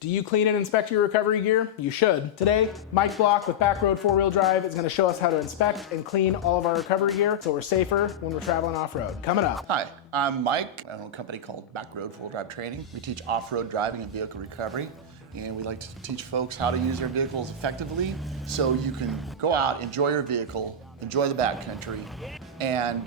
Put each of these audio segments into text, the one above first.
Do you clean and inspect your recovery gear? You should. Today, Mike Block with Backroad 4-wheel drive is gonna show us how to inspect and clean all of our recovery gear so we're safer when we're traveling off-road. Coming up. Hi, I'm Mike. I own a company called Backroad 4-wheel drive training. We teach off-road driving and vehicle recovery, and we like to teach folks how to use their vehicles effectively so you can go out, enjoy your vehicle, enjoy the backcountry, and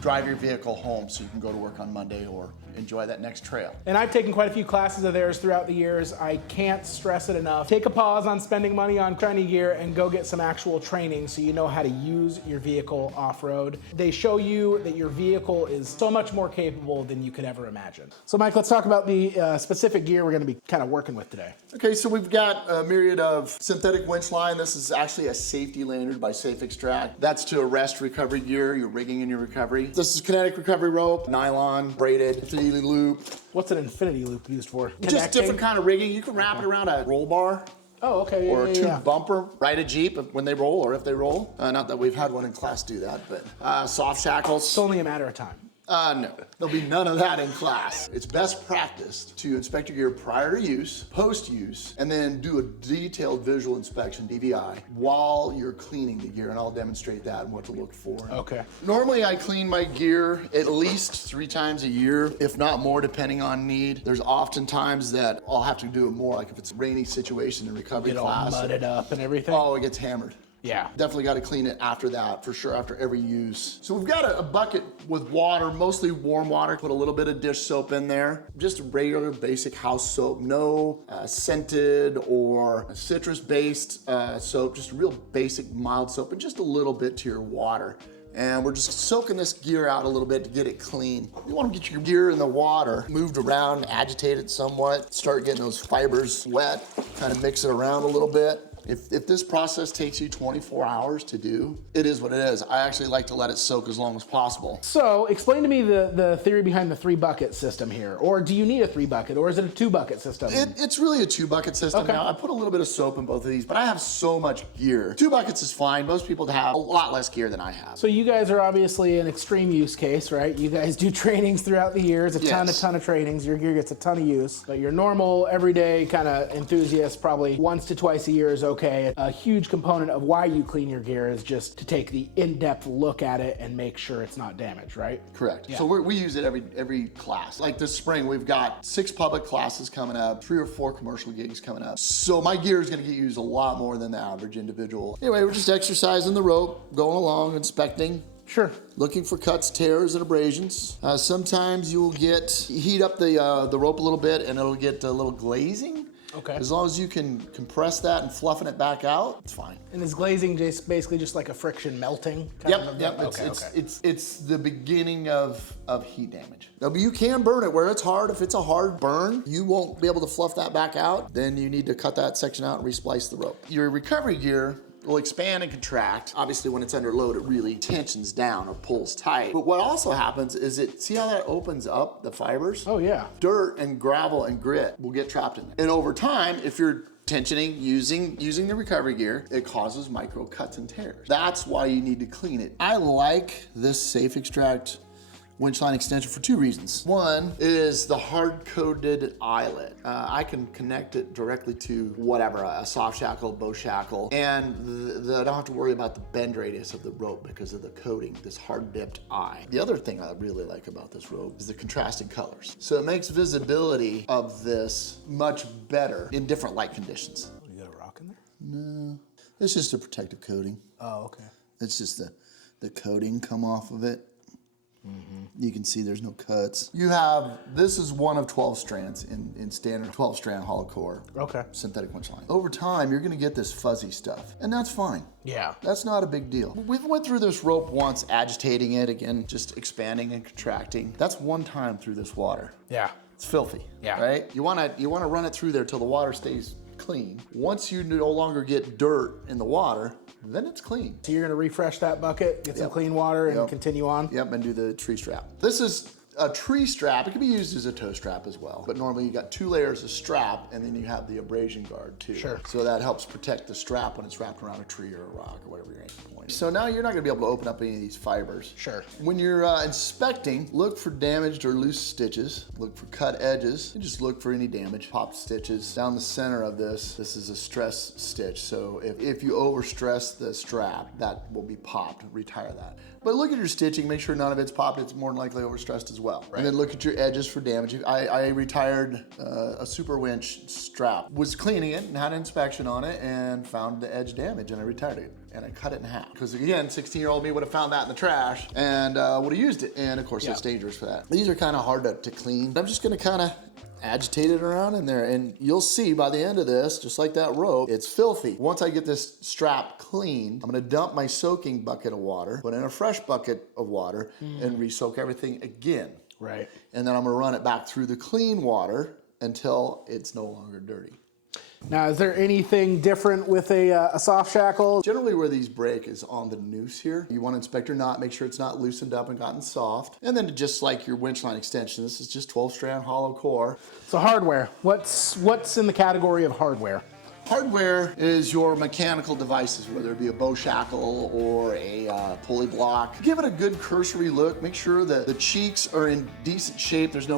drive your vehicle home so you can go to work on Monday or enjoy that next trail. And I've taken quite a few classes of theirs throughout the years. I can't stress it enough. Take a pause on spending money on shiny gear and go get some actual training so you know how to use your vehicle off-road. They show you that your vehicle is so much more capable than you could ever imagine. So Mike, let's talk about the specific gear we're gonna be kind of working with today. Okay, so we've got a myriad of synthetic winch line. This is actually a safety lanyard by Safe Extract. That's to arrest recovery gear, your rigging in your recovery. This is kinetic recovery rope, nylon, braided, infinity loop. What's an infinity loop used for? Just Connecting? different kind of rigging. You can wrap it around a roll bar. Oh, okay. Or a tube yeah. bumper, ride a Jeep when they roll or if they roll. Not that we've had one in class do that, but soft shackles. It's only a matter of time. No, there'll be none of that in class. It's best practice to inspect your gear prior to use, post-use, and then do a detailed visual inspection, DVI, while you're cleaning the gear, and I'll demonstrate that and what to look for. Okay. Normally I clean my gear at least 3 times a year, if not more, depending on need. There's often times that I'll have to do it more, like if it's a rainy situation in recovery Get class. all mudded up and everything? Oh, it gets hammered. Yeah. Definitely got to clean it after that, for sure, after every use. So we've got a bucket with water, mostly warm water. Put a little bit of dish soap in there. Just regular basic house soap. No scented or citrus-based soap. Just real basic mild soap and just a little bit to your water. And we're just soaking this gear out a little bit to get it clean. You want to get your gear in the water, moved around, agitated somewhat, start getting those fibers wet, kind of mix it around a little bit. If this process takes you 24 hours to do, it is what it is. I actually like to let it soak as long as possible. So explain to me the theory behind the 3-bucket system here. Or do you need a 3-bucket, or is it a 2-bucket system? It's really a 2-bucket system. Okay. Now, I put a little bit of soap in both of these, but I have so much gear. 2 buckets is fine. Most people have a lot less gear than I have. So you guys are obviously an extreme use case, right? You guys do trainings throughout the years, a ton of trainings. Your gear gets a ton of use. But your normal, everyday kind of enthusiast, probably once to twice a year is okay. A huge component of why you clean your gear is just to take the in-depth look at it and make sure it's not damaged, right? Correct. Yeah. So we use it every class. Like this spring, we've got 6 public classes coming up, 3 or 4 commercial gigs coming up. So my gear is gonna get used a lot more than the average individual. Anyway, we're just exercising the rope, going along, inspecting. Sure. Looking for cuts, tears, and abrasions. Sometimes you'll heat up the rope a little bit and it'll get a little glazing. Okay. As long as you can compress that and fluffing it back out, it's fine. And is glazing just basically just like a friction melting? Yep. Okay. It's the beginning of heat damage. Now, but you can burn it where it's hard. If it's a hard burn, you won't be able to fluff that back out. Then you need to cut that section out and resplice the rope. Your recovery gear will expand and contract. Obviously, when it's under load, it really tensions down or pulls tight. But what also happens is see how that opens up the fibers? Oh, yeah. Dirt and gravel and grit will get trapped in there. And over time, if you're tensioning using the recovery gear, it causes micro cuts and tears. That's why you need to clean it. I like this Safe Extract winch line extension for 2 reasons. One is the hard-coated eyelet. I can connect it directly to whatever, a soft shackle, bow shackle, and I don't have to worry about the bend radius of the rope because of the coating, this hard-dipped eye. The other thing I really like about this rope is the contrasting colors. So it makes visibility of this much better in different light conditions. You got a rock in there? No, it's just a protective coating. Oh, okay. It's just the coating come off of it. You can see there's no cuts. This is one of 12 strands in standard 12-strand hollow core synthetic winch line. Over time, you're gonna get this fuzzy stuff, and that's fine. Yeah. That's not a big deal. We went through this rope once, agitating it, again, just expanding and contracting. That's one time through this water. Yeah. It's filthy, right? You wanna run it through there till the water stays clean. Once you no longer get dirt in the water, then it's clean. So you're gonna refresh that bucket, get some clean water, and continue on? Yep, and do the tree strap. This is a tree strap, it can be used as a tow strap as well. But normally you got 2 layers of strap and then you have the abrasion guard too. Sure. So that helps protect the strap when it's wrapped around a tree or a rock or whatever your anchor point. So now you're not gonna be able to open up any of these fibers. Sure. When you're inspecting, look for damaged or loose stitches, look for cut edges, and just look for any damage. Popped stitches. Down the center of this is a stress stitch. So if you overstress the strap, that will be popped, retire that. But look at your stitching, make sure none of it's popped, it's more than likely overstressed as well. Right. And then look at your edges for damage. I retired a super winch strap. Was cleaning it and had an inspection on it and found the edge damage and I retired it. And I cut it in half. Because again, 16-year-old me would have found that in the trash and would have used it. And of course, it's dangerous for that. These are kind of hard to clean. I'm just gonna kind of agitate it around in there and you'll see by the end of this, just like that rope, it's filthy. Once I get this strap clean, I'm gonna dump my soaking bucket of water, put in a fresh bucket of water and re-soak everything again. Right. And then I'm gonna run it back through the clean water until it's no longer dirty. Now, is there anything different with a soft shackle? Generally where these break is on the noose here. You want to inspect your knot, make sure it's not loosened up and gotten soft. And then just like your winch line extension, this is just 12-strand hollow core. So hardware, what's in the category of hardware? Hardware is your mechanical devices, whether it be a bow shackle or a pulley block. Give it a good cursory look. Make sure that the cheeks are in decent shape. This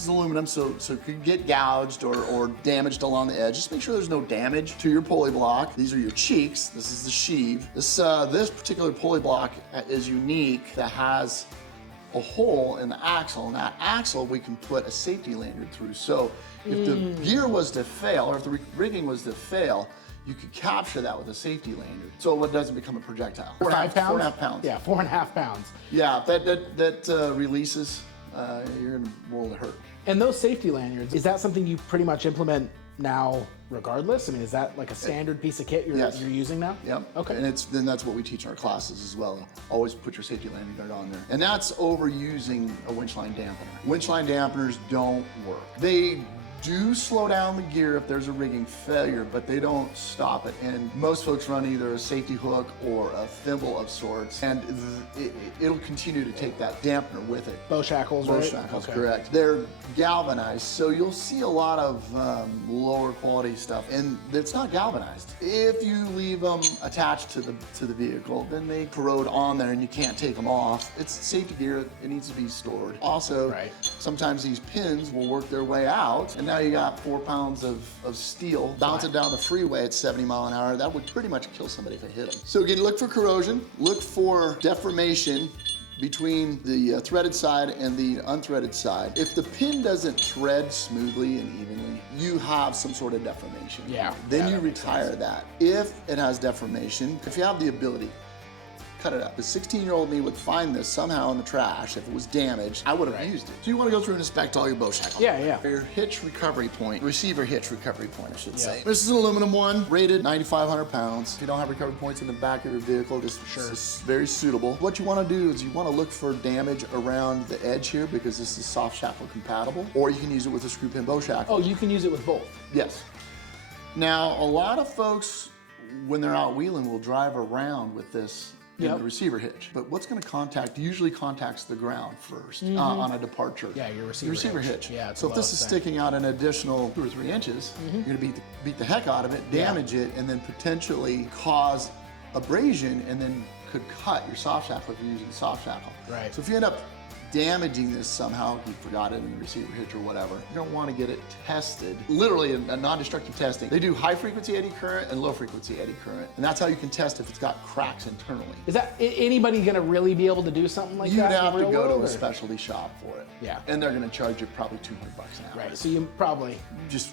is aluminum, so it could get gouged or damaged along the edge. Just make sure there's no damage to your pulley block. These are your cheeks. This is the sheave. This particular pulley block is unique that has a hole in the axle, and that axle we can put a safety lanyard through. So if the gear was to fail, or if the rigging was to fail, you could capture that with a safety lanyard. So it doesn't become a projectile. 5 pounds? 4.5 pounds. Yeah, 4.5 pounds. Yeah, that releases, you're in a world of hurt. And those safety lanyards, is that something you pretty much implement now regardless? I mean, is that like a standard piece of kit you're using now? Yep. Okay. And then that's what we teach in our classes as well. Always put your safety lanyard on there. And that's overusing a winch line dampener. Winch line dampeners don't work. They do slow down the gear if there's a rigging failure, but they don't stop it. And most folks run either a safety hook or a thimble of sorts, and it'll continue to take that dampener with it. Bow shackles, Bow right? shackles, correct. They're galvanized, so you'll see a lot of lower quality stuff, and it's not galvanized. If you leave them attached to the vehicle, then they corrode on there and you can't take them off. It's safety gear, it needs to be stored. Also, sometimes these pins will work their way out, and now you got 4 pounds of steel, bounce it down the freeway at 70 miles an hour. That would pretty much kill somebody if it hit them. So again, look for corrosion, look for deformation between the threaded side and the unthreaded side. If the pin doesn't thread smoothly and evenly, you have some sort of deformation. Yeah. Then you retire that. If it has deformation, if you have the ability, cut it up. The 16-year-old me would find this somehow in the trash. If it was damaged, I would have used it. So you want to go through and inspect all your bow shackles. Yeah. Your hitch recovery point, receiver hitch recovery point, I should say. This is an aluminum one, rated 9,500 pounds. If you don't have recovery points in the back of your vehicle, this is very suitable. What you want to do is you want to look for damage around the edge here because this is soft shackle compatible, or you can use it with a screw pin bow shackle. Oh, you can use it with both? Yes. Now, a lot of folks, when they're out wheeling, will drive around with this in the receiver hitch. But what's going to usually contacts the ground first on a departure. Yeah, your receiver hitch. Yeah, so if this is sticking out an additional 2 or 3 inches, you're going to beat the heck out of it, damage it, and then potentially cause abrasion, and then could cut your soft shackle if you're using soft shackle. Right. So if you end up damaging this somehow, you forgot it in the receiver hitch or whatever, you don't want to get it tested, literally a non-destructive testing. They do high frequency eddy current and low frequency eddy current, and that's how you can test if it's got cracks internally. Is that anybody gonna really be able to do something like that? You'd have to go to a specialty shop for it. Yeah. And they're gonna charge you probably $200 an hour. Right, so you probably just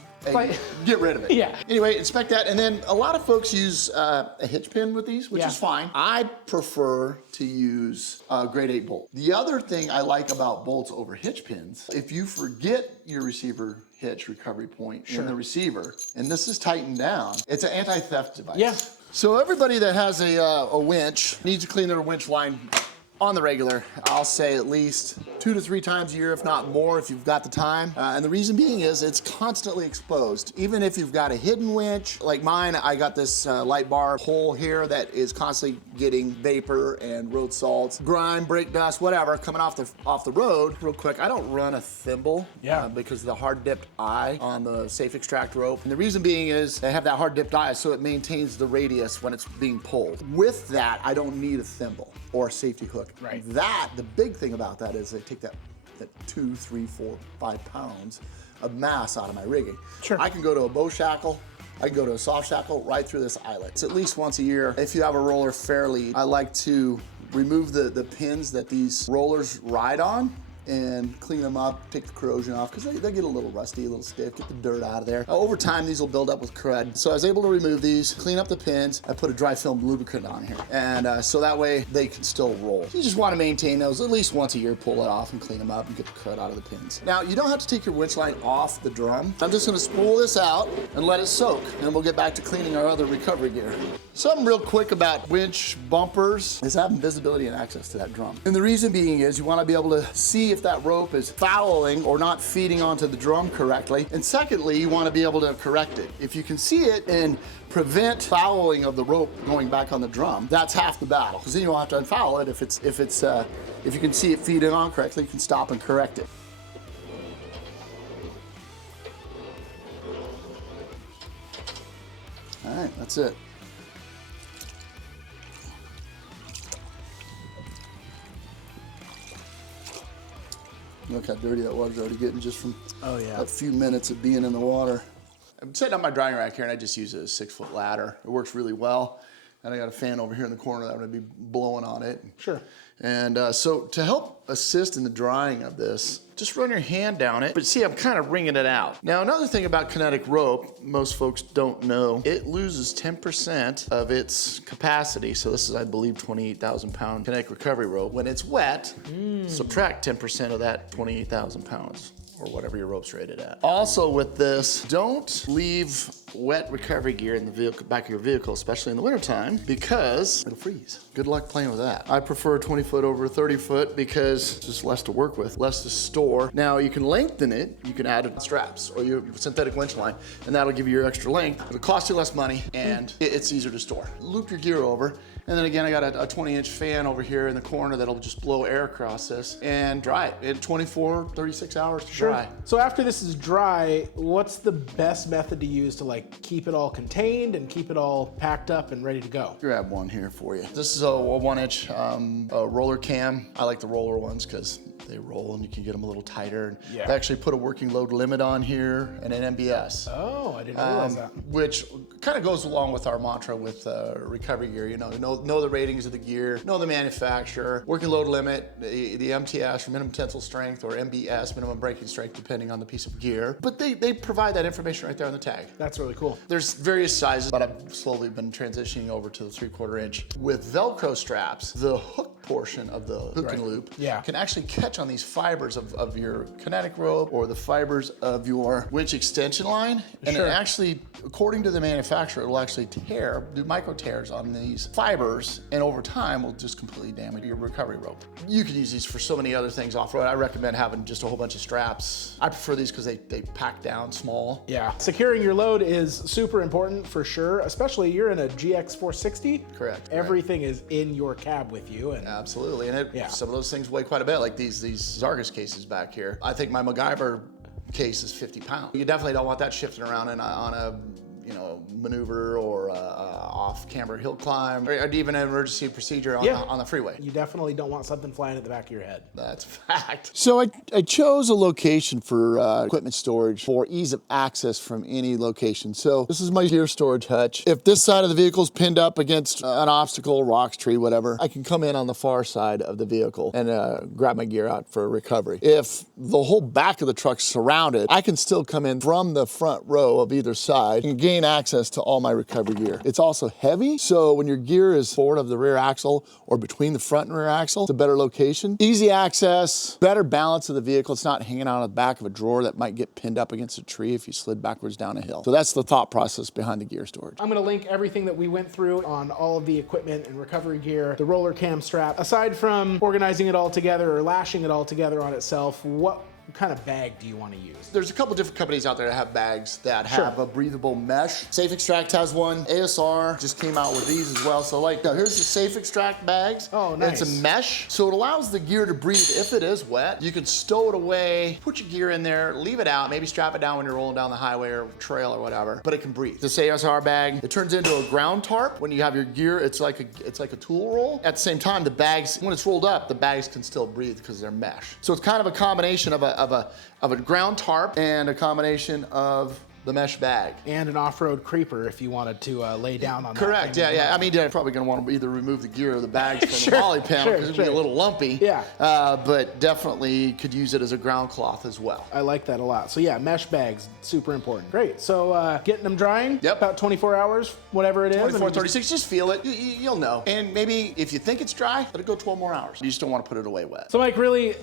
get rid of it. Yeah. Anyway, inspect that, and then a lot of folks use a hitch pin with these, which is fine. I prefer to use a grade 8 bolt. The other thing I like about bolts over hitch pins, if you forget your receiver hitch recovery point in the receiver, and this is tightened down, it's an anti-theft device. Yeah. So everybody that has a winch needs to clean their winch line on the regular, I'll say at least 2 to 3 times a year, if not more, if you've got the time. And the reason being is it's constantly exposed. Even if you've got a hidden winch, like mine, I got this light bar hole here that is constantly getting vapor and road salts, grime, brake dust, whatever, coming off the road. Real quick, I don't run a thimble because of the hard dipped eye on the safe extract rope. And the reason being is they have that hard dipped eye so it maintains the radius when it's being pulled. With that, I don't need a thimble or a safety hook. Right. The big thing about that is they take that 2, 3, 4, 5 pounds of mass out of my rigging. Sure. I can go to a bow shackle, I can go to a soft shackle right through this eyelet. It's at least once a year. If you have a roller fairlead, I like to remove the pins that these rollers ride on and clean them up, take the corrosion off, because they get a little rusty, a little stiff, get the dirt out of there. Over time, these will build up with crud. So I was able to remove these, clean up the pins. I put a dry film lubricant on here. And so that way they can still roll. You just want to maintain those at least once a year, pull it off and clean them up and get the crud out of the pins. Now, you don't have to take your winch line off the drum. I'm just gonna spool this out and let it soak, and we'll get back to cleaning our other recovery gear. Something real quick about winch bumpers is having visibility and access to that drum. And the reason being is you want to be able to see if that rope is fouling or not feeding onto the drum correctly. And secondly, you want to be able to correct it. If you can see it and prevent fouling of the rope going back on the drum, that's half the battle. Because then you won't have to unfoul it. If you can see it feeding on correctly, you can stop and correct it. All right, that's it. Look how dirty that water's already getting just from a few minutes of being in the water. I'm setting up my drying rack here and I just use a 6-foot ladder. It works really well. And I got a fan over here in the corner that I'm gonna be blowing on it. Sure. And so to help assist in the drying of this, just run your hand down it, but see, I'm kind of wringing it out. Now, another thing about kinetic rope, most folks don't know, it loses 10% of its capacity. So this is, I believe, 28,000 pound kinetic recovery rope. When it's wet, subtract 10% of that 28,000 pounds. Or whatever your rope's rated at. Also with this, don't leave wet recovery gear in the back of your vehicle, especially in the wintertime, because it'll freeze. Good luck playing with that. I prefer a 20 foot over a 30 foot because it's just less to work with, less to store. Now you can lengthen it, you can add straps or your synthetic winch line, and that'll give you your extra length. It'll cost you less money and it's easier to store. Loop your gear over. And then again, I got a 20-inch fan over here in the corner that'll just blow air across this and dry it in 24, 36 hours to dry. So after this is dry, what's the best method to use to like keep it all contained and keep it all packed up and ready to go? Grab one here for you. This is a 1-inch roller cam. I like the roller ones because they roll and you can get them a little tighter. Yeah. They actually put a working load limit on here and an MBS. Oh, I didn't realize that. Which kind of goes along with our mantra with recovery gear. You know the ratings of the gear, know the manufacturer, working load limit, the MTS, minimum tensile strength, or MBS, minimum braking strength, depending on the piece of gear. But they provide that information right there on the tag. That's really cool. There's various sizes, but I've slowly been transitioning over to the 3/4 inch. With Velcro straps, the hook portion of the hook and loop can actually catch on these fibers of your kinetic rope or the fibers of your winch extension line. And it actually, according to the manufacturer, it will actually do micro tears on these fibers, and over time will just completely damage your recovery rope. You can use these for so many other things off-road. I recommend having just a whole bunch of straps. I prefer these because they pack down small. Yeah, securing your load is super important for sure, especially you're in a GX 460. Correct. Everything is in your cab with you. And absolutely, and some of those things weigh quite a bit, like these Zargus cases back here. I think my MacGyver case is 50 pounds. You definitely don't want that shifting around on a maneuver or off-camber hill climb, or even an emergency procedure on the freeway. You definitely don't want something flying at the back of your head. That's a fact. So I chose a location for equipment storage for ease of access from any location. So this is my gear storage hutch. If this side of the vehicle is pinned up against an obstacle, rocks, tree, whatever, I can come in on the far side of the vehicle and grab my gear out for recovery. If the whole back of the truck's surrounded, I can still come in from the front row of either side and gain gain access to all my recovery gear. It's also heavy, so when your gear is forward of the rear axle or between the front and rear axle, it's a better location. Easy access, better balance of the vehicle. It's not hanging out of the back of a drawer that might get pinned up against a tree if you slid backwards down a hill. So that's the thought process behind the gear storage. I'm gonna link everything that we went through on all of the equipment and recovery gear, the roller cam strap. Aside from organizing it all together or lashing it all together on itself, what kind of bag do you want to use? There's a couple different companies out there that have bags that have a breathable mesh. Safe Extract has one. ASR just came out with these as well. So like, now here's the Safe Extract bags. Oh, nice. It's a mesh, so it allows the gear to breathe. If it is wet, you can stow it away, put your gear in there, leave it out, maybe strap it down when you're rolling down the highway or trail or whatever, but it can breathe. This ASR bag, it turns into a ground tarp. When you have your gear, it's like a tool roll. At the same time, the bags, when it's rolled up, the bags can still breathe because they're mesh. So it's kind of a combination of a ground tarp and a combination of the mesh bag. And an off-road creeper if you wanted to lay down on that. Correct, yeah. I mean, you're probably gonna want to either remove the gear or the bags from the poly panel because it'd be a little lumpy. Yeah. But definitely could use it as a ground cloth as well. I like that a lot. So yeah, mesh bags, super important. Great, so getting them drying, about 24 hours, whatever it is. 24, 36, just feel it, you'll know. And maybe if you think it's dry, let it go 12 more hours. You just don't want to put it away wet. So Mike, really,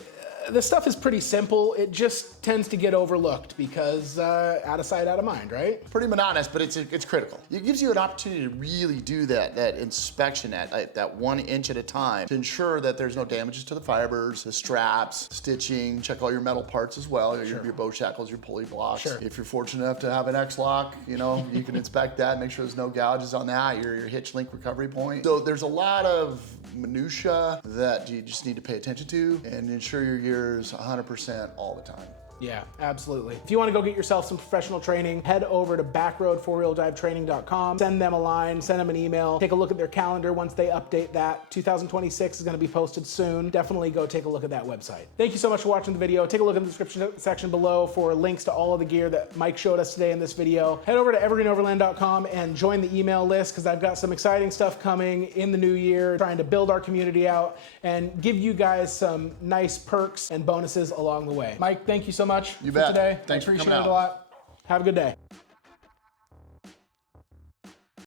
this stuff is pretty simple. It just tends to get overlooked because out of sight, out of mind, right? Pretty monotonous, but it's critical. It gives you an opportunity to really do that inspection at that 1 inch at a time to ensure that there's no damages to the fibers, the straps, stitching, check all your metal parts as well, your bow shackles, your pulley blocks. If you're fortunate enough to have an X-lock, you know, you can inspect that, make sure there's no gouges on that, your hitch link recovery point. So there's a lot of minutia that you just need to pay attention to and ensure your gear is 100% all the time. Yeah, absolutely. If you want to go get yourself some professional training, head over to backroad4wheeldrivetraining.com, send them a line, send them an email, take a look at their calendar once they update that. 2026 is going to be posted soon. Definitely go take a look at that website. Thank you so much for watching the video. Take a look in the description section below for links to all of the gear that Mike showed us today in this video. Head over to evergreenoverland.com and join the email list because I've got some exciting stuff coming in the new year, trying to build our community out and give you guys some nice perks and bonuses along the way. Mike, thank you so much You for bet. today. Thanks I for appreciate coming it a out. lot. Have a good day.